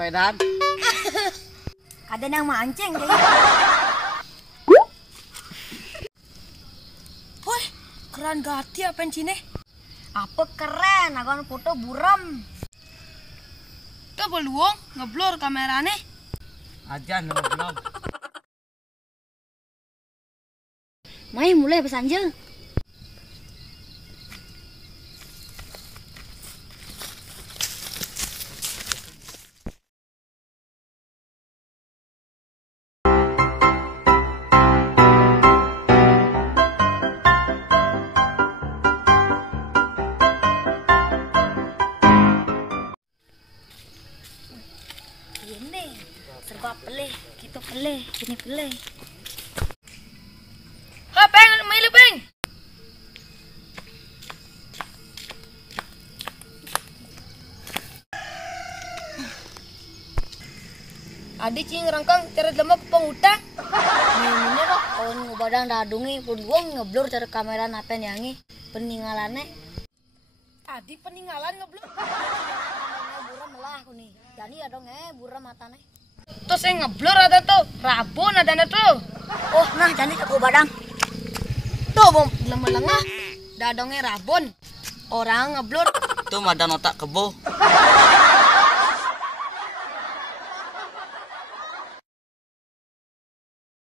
sepedaan. Ada yang mancing jadi. Woi, keren gati apa cine? Apa keren, aku foto buram. Tuh beluong ngeblur kamerane. Aja belum. Mai mulai pesanjel. Ini serba peleh, kita peleh, ini peleh. Ha, Peng, mai lu, Peng. Ade cing rangkang cara lemak pengutang. Ini kok kawan ngobadang dadungi pun gua ngeblur cara kamera napen yangi peninggalannya. Tadi peninggalan ngeblur. Buram lah aku nih. Jadi ya dong buram matanya. Terus yang ngeblur ada tuh, rabun ada tuh. Oh nah jadi aku badang. Tuh bom lemah-lemah, dadongnya rabun. Orang ngeblur. Itu madan otak kebo.